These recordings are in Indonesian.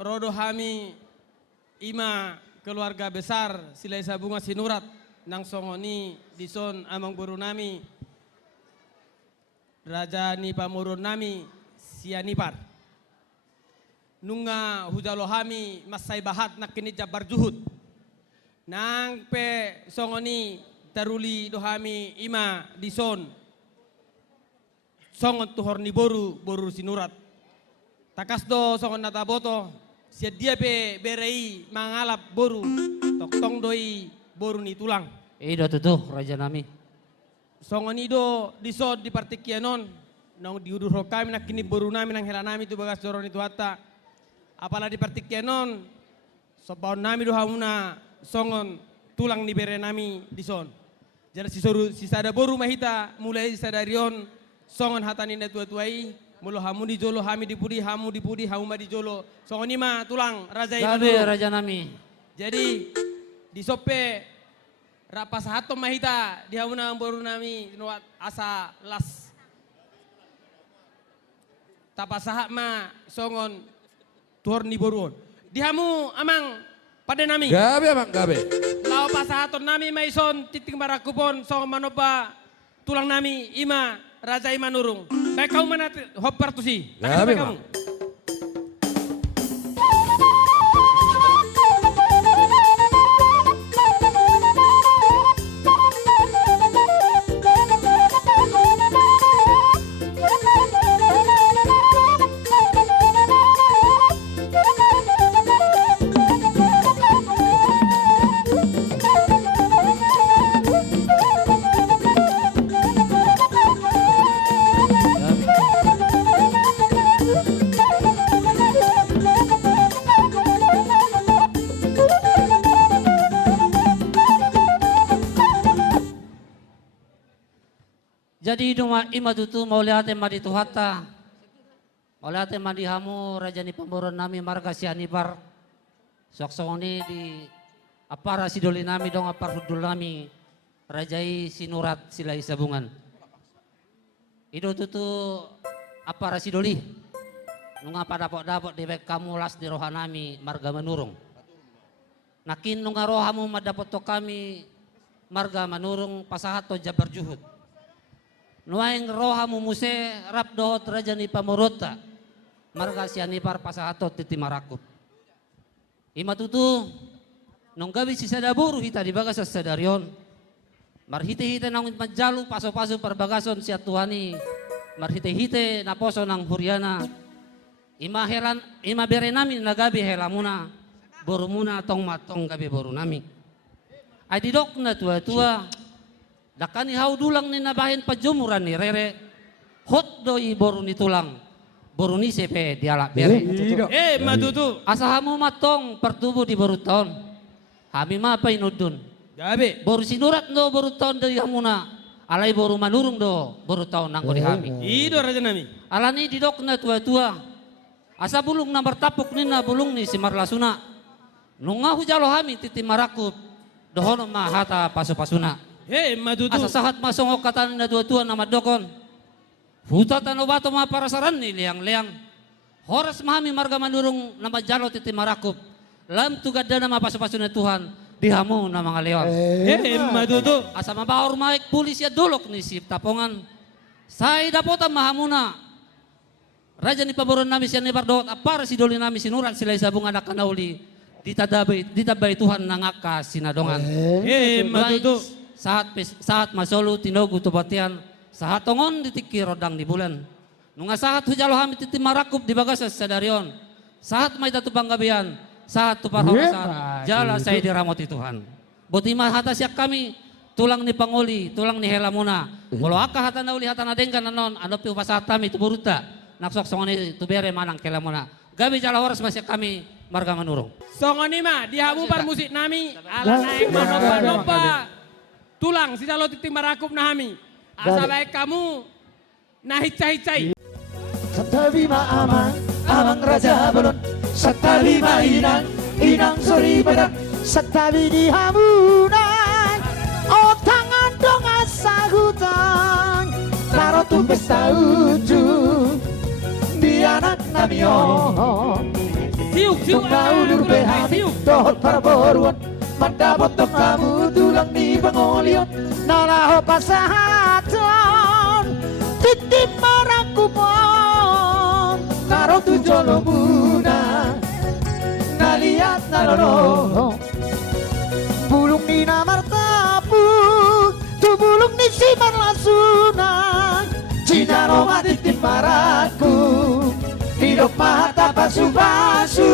rodo hami ima keluarga besar Silai Sabunga Sinurat nang songoni dison amang buru nami Raja ni pamurun nami Sianipar nunga hujalo hami masai bahat nak kini jabar juhud nang pe songoni taruli dohami ima dison songon tuhor ni boru sinurat takas do songon nataboto dia pe berei mangalap boru toktong doi boru ni tulang Ido tutuh raja nami songon ido disod di partikianon nong diudur kami nak kini boru nami nang hela nami tu bagas doron itu hatta apalagi di partikianon sobaun nami do hamuna songon tulang ni bere nami dison jadi sisa ada boru mahita mulai sadarion songon hatani na tua-tuai mulo hamu di jolo hami dipudi hamu dipudi hauma di jolo songon ima tulang raja itu Gabe raja nami jadi di sope rapas hato mahita di hamuna boru nami nuat asa las tapasahak ma songon tuor ni boruon di hamu amang pada nami Gabe amang gabe. lao pasahaton nami maison titing barakupon songon manopa tulang nami ima Raja Ima Nurung. Baik kau mana hopper tu si. Gabe Kamu. Jadi ima tutu mau lihat madi tuhata. Mau lihat madi hamu raja ni pemburon nami marga Sianipar. Sok ini di apara sidoli nami dong apar hudul nami rajai sinurat Silai Sabungan. Ido tutu apara sidoli. Nunga pada dapot di bek kamu las di roha nami marga Manurung. Nakin nunga rohamu madapot to kami marga Manurung pasahato jabar juhud. Nuaing rohamu muse rap dohot raja ni pamorota marga Sianipar pasahato titi marakut. Ima tutu nung gabi si sadaburu hita di bagas sa sadarion. Marhite-hite nang majalu paso-paso perbagason si atuani. Marhite-hite na poso ng Huriana. Ima bere namin na gabi helamuna. Boru muna tong matong gabi boru nami. Ay didok na tua-tua. Dakani hau dulang ni nabahin pajumuran ni rere. Hot doi boru ni tulang. Boru ni sepe dialak bere. Matutu. Asahamu matong pertubuh di boru tahun. Hami mapa inudun. Gabe. Boru sinurat do boru tahun dari hamuna. Alai boru Manurung do boru tahun nangko di hami. Ido raja nami. Alani didok na tua-tua. Asa bulung na bertapuk ni na bulung ni si marlasuna. Nunga hujalo hami titi marakut. Dohono mahata pasu-pasuna. Matutu. Asa sahat masongok katan na tua-tua na madokon. Huta tano bato mga parasaran ni liang-liang. Horas mahami marga Manurung na majalo titi marakut. Lam tugad na mapasu-pasu na Tuhan. Dihamu na mga leon. Matutu. Asa mabaor maik pulis ya dolok ni si tapongan. Say dapota mahamuna. Raja ni paboron nami Sianipar dohot apara si doli nami sinurat Silai Sabungan anak kanauli. Ditabay Tuhan nangaka sinadongan. Matutu. Saat masolu tinogu tubatian. Saat tongon ditiki rodang di bulan. Nunga saat hujalo hami titi marakup di bagas sadarion. Saat may tatupang gabian. Saat tupar hawasan. Jala saya diramoti Tuhan. Botima hata siak kami. Tulang ni panguli. Tulang ni helamuna. Walau aka hata nauli hata nadengkan nanon. Ano piu pasatami tuburuta. Naksok songoni tubere manang kelamuna. Gabi jala horas masyak kami marga Manurung. Songoni ma dihamu par musik nami. Ala naik manopa-nopa. Tulang si jalo titi marakup nahami. Asa baik kamu nahicai-cai. Satabi amang raja balon. Satabi inang sori badak. Satabi di hamunan. Oh tangan dong asa hutan. Taro tu pesta ujung. Di anak namion. siuk, siuk, Tungau behani siuk. dohot para boruan mandapot tong kamu tulang ni bangolion nalaho pasahatan titip marakumon naro tu jolo muna naliat nalolo bulung ni namartapuk tu bulung ni siman lasunan cinaro matitim maraku hidup mata pasu-pasu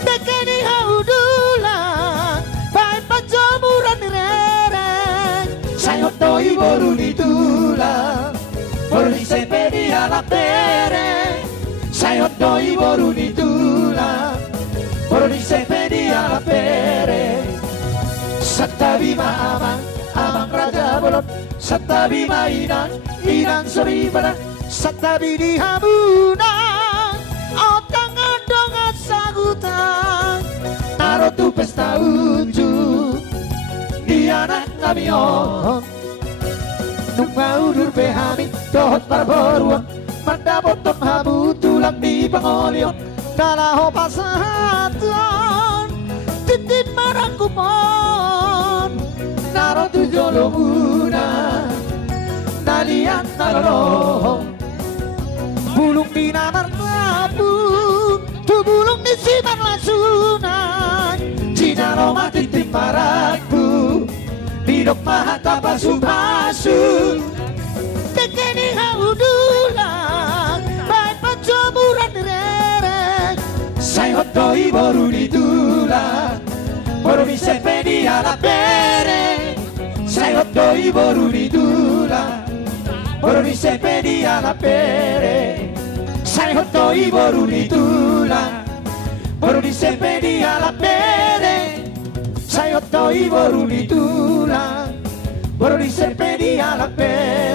Bekeni haudulang Baik pajamuran rereng Sayot doi boru ditulang Boru di sepedi ala pereng Sayot doi boru ditulang Boru di sepedi ala pereng Satabi amang Amang raja bolon Satabi inang Inang sori badan Satabi di hamunang Otang adongan sagutan Naro tu pesta uju Di anak namion Nungau dur behami Dohot barboruang Manda botong hamu tulang di pangolion Nalaho pasahatan Titip marangkumon Naro tu jolo muna Nalian nalolo Bulung di namar nabung Tu bulung di siman lasunan Cina roma titip maraku Bidok mahata pasu-pasu Tekeni haudulang Baik pajamuran rereng Sayot doi boru ditulang Boru di sepedi ala pereng Sayot doi boru ditulang Boru di sepedi ala pereng Sayot doi boru ditulang Boru di sepedi ala pereng Sayot doi boru ditulang Boru di sepedi ala pereng